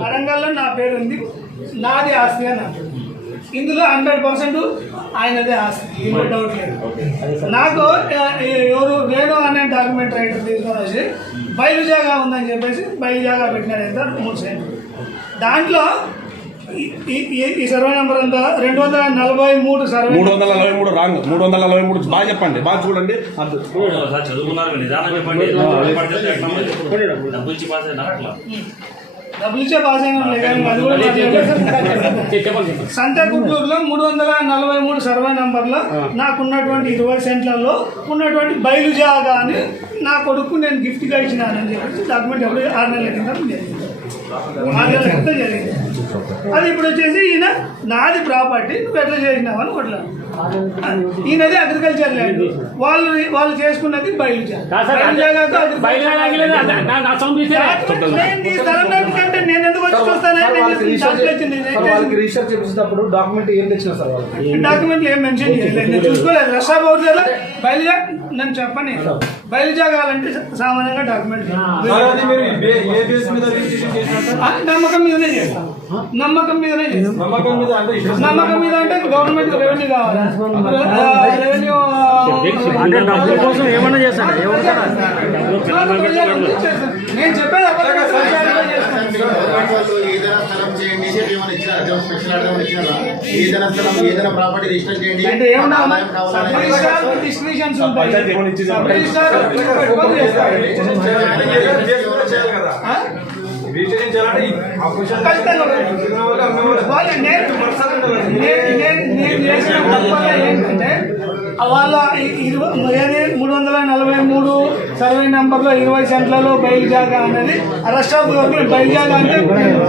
వరంగల్లో నా పేరు ఉంది నాది ఆస్తి అని. ఇందులో హండ్రెడ్ పర్సెంట్ ఆయనదే ఆస్తి. ఇంకో డౌట్ లేదు. నాకు ఎవరు వేణు అనే డాక్యుమెంట్ రైటర్ తీసుకొని వచ్చి బయలు జాగా ఉందని చెప్పేసి బయలు జాగా పెట్టినాడు ఎంత? మూడు సెంట్లు దాంట్లో ఈ- సర్వే నెంబర్ అంతా రెండు వందల నలభై మూడు సర్వే మూడు వందల నలభై మూడు రాంగ్. మూడు వందల నలభై మూడు బాగా చెప్పండి. బాగా చూడండి. చదువుకున్నారు మీరు నిదానం చెప్పండి పడితే ఎట్లా మరి? డబ్బు ఇచ్చి పాస్ అయినా అట్లా డబ్బులు ఇచ్చే పాస్ అయినా లేదు కానీ అది కూడా మాట్లాడలేదు. సంత గుంటూరులో మూడు వందల నలభై మూడు సర్వే నంబర్లో నాకున్నటువంటి ఇరవై సెంట్లలో ఉన్నటువంటి బయలు జాగా అని నా కొడుకు నేను గిఫ్ట్గా ఇచ్చినానని చెప్పేసి డాక్యుమెంట్ ఎవరు ఆరు నెలల కింద జరిగింది ఆరు నెలల క్రితం జరిగింది అది ఇప్పుడు వచ్చేసి ఈయన నాది ప్రాపర్టీ నువ్వు ఎట్లా చేసినావు అని కొట్లాడు ఈయనది అగ్రికల్చర్ ల్యాండ్ వాళ్ళు వాళ్ళు చేసుకున్నది బయలు జాగా బయలు జాగాకు agriculture నేను ఎందుకు వచ్చి చూస్తానని నేను వాళ్ళకి రిజిస్టర్ దాంట్లో వచ్చింది. చే- సార్ వాళ్ళకి రిజిస్టర్ చేపించేటప్పుడు డాక్యుమెంట్ ఏం తెచ్చినా సార్ వాళ్ళకి? డాక్యుమెంట్లు ఏం మెన్షన్ చేయలేదు. నేను చూసుకోలేదు. రష్యా బౌద్ధలో బయలుజా నన్ను చెప్పని బయలుజా కావాలంటే సామాన్యంగా డాక్యుమెంట్ నమ్మకం మీదనే చేస్తాం నమ్మకం మీదనే చేస్తాం నమ్మకం మీద అంటే నమ్మకం మీద అంటే గవర్నమెంట్ రెవెన్యూ కావాలి రెవెన్యూ అంటే డబ్బుల కోసం ఏమన్నా నేను చెప్పేది ఏదైనా స్థలం చేయండి ఏమైనా ఇచ్చినారా జస్ట్ స్పెషల్ ఆర్డర్ ఇచ్చినారా ఏదైనా స్థలం ఏదైనా ప్రాపర్టీ రిజిస్టర్ చేయండి అంటే ఏమన్నా ఆదాయం కావాలని సబ్ రిజిస్ట్రార్ డిస్క్రిప్షన్స్ ఉంటాయి ఆ? ఖచ్చితంగా ఏంటంటే వాళ్ళ ఇరవై ఏది మూడు వందల నలభై మూడు సర్వే నెంబర్లో ఇరవై సెంట్లలో బయలు జాగా అనేది అరెస్ట్ ఆఫ్ బయలు జాగా అంటే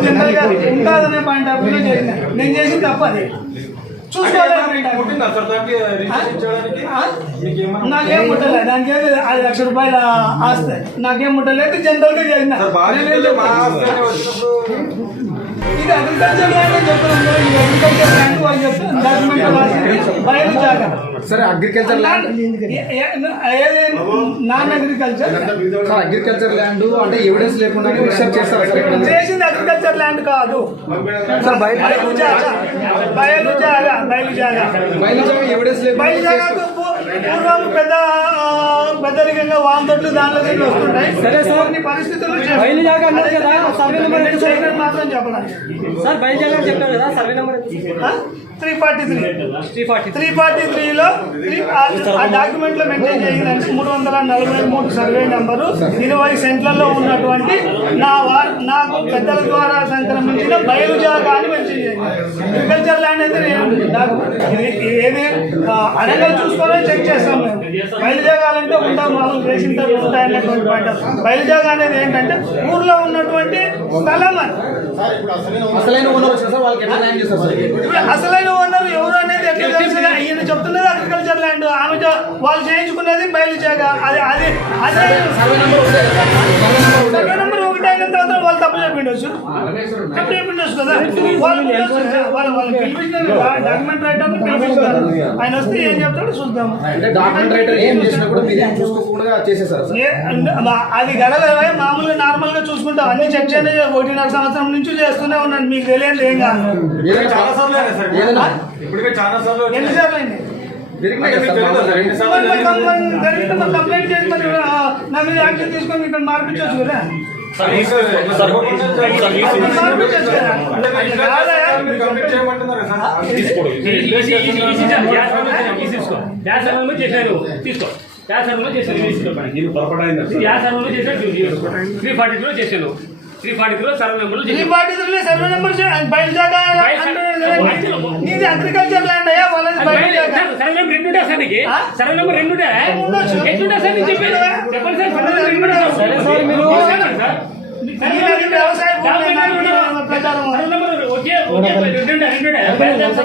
జనరల్గా ఉంటుందనే పాయింట్ ఆఫ్ వ్యూలో చేసిన నేను చేసింది తప్పది నాకేం ముట్టలేదు దానికి ఏది ఐదు లక్షల రూపాయల ఆస్తి. నాకేం ముట్టలేదు జనరల్గా ఇది అగ్రికల్చర్ ల్యాండ్ అని చెప్తున్నాను ఇది అగ్రికల్చర్ ల్యాండ్ వాళ్ళు చెప్తారు డాక్యుమెంట్ రాసింది బయలు జాగా సరే అగ్రికల్చర్ ల్యాండ్ ఏది? Non agriculture? అగ్రికల్చర్ ల్యాండ్ అంటే ఎవిడెన్స్ లేకుండా చేసింది అగ్రికల్చర్ ల్యాండ్ కాదు సార్ బయట బయలు జాగా బయలు జాగా బయలు జాగా బయట ఎవిడెన్స్ బయలు లేకుండా జాగాకు పెద్దరికంగా వాంతొట్లు దాంట్లో దీంట్లో వస్తుంటాయి. సరే సార్. కొన్ని పరిస్థితుల్లో బయలు జాగా అన్నారు కదా, సర్వే నెంబర్ ఎంత సార్? చేయడం మాత్రం చెప్పడానికి సార్ చెప్పారు కదా survey number three forty three. Three forty three. Forty త్రీలో ఆ డాక్యుమెంట్లో మెన్షన్ చేసిందంటే మూడు వందల నలభై మూడు సర్వే నంబరు ఇరవై సెంట్లలో ఉన్నటువంటి నా నాకు పెద్దల ద్వారా సంక్రమించిన బయలు జాగా అని మెన్షన్ చేసింది అగ్రికల్చర్ ల్యాండ్ అయితే ఏది అడగలు చూసుకొని చెక్ చేస్తాం మేము. బయలు జాగాలంటే ఉంటాం మనం చేసిన తర్వాత ఉంటాయనేటువంటి పాయింట్. బయలు జాగా అనేది ఏంటంటే ఊర్లో ఉన్నటువంటి స్థలం అసలైన అసలైన ఓనర్ ఎవరు అనేది ఎట్లా తెలుసు ఈయన చెప్తున్నది అగ్రికల్చర్ ల్యాండ్ ఆమె వాళ్ళు చేయించుకున్నది బయలు జాగ అది అది అదే అయిన తర్వాత వాళ్ళు తప్పు చెప్పిండొచ్చు. తప్పు చెప్పిండొచ్చు కదా? వాళ్ళు పిలవచ్చు. వాళ్ళు వాళ్ళు పిలిపించారు డాక్యుమెంట్ రైటర్ పిలిపిస్తారు ఆయన వస్తే ఏం చెప్తాడో చూద్దాం. అంటే డాక్యుమెంట్ రైటర్ ఏం చేసినా కూడా మీరు ఏం చూసుకోకుండా చేసేసారు సార్. ఏ- మా- అది గడగడమే మామూలుగా నార్మల్గా చూసుకుంటాం. అన్ని చెక్ చేయలేదు ఒకటిన్నర సంవత్సరం నుంచి చేస్తూనే ఉన్నాను. మీకు తెలియదు ఏం కాదు. చాలా సార్లు చాలా సార్లు. ఎన్నిసార్లు అయింది? కంప్లైంట్ చేసి మరి ఆ, నా మీద యాక్షన్ తీసుకొని ఇక్కడ మార్పించవచ్చు కదా? చేశాను తీసుకో చేశాను చేశాను త్రీ ఫార్టీ చేశాను త్రీ ఫార్టీ త్రీలో సర్వే నెంబర్లో త్రీ చేశాను ఫార్టీ త్రీలో సర్వే నెంబర్. నీది అగ్రికల్చర్ ల్యాండ్ అయ్యా వాళ్ళది సర్వే నెంబర్ రెండు ఉంటాయి సార్ నీకు? సర్వే నెంబర్ రెండు ఉంటాయా ఉండొచ్చు. ఎట్లుంటా సార్ నేను చెప్పేది చెప్పండి సార్ సర్వే నెంబర్ రెండు ఉంటాయి సరే సార్, మీరు- చెప్పండి సార్ మీది వ్యవసాయ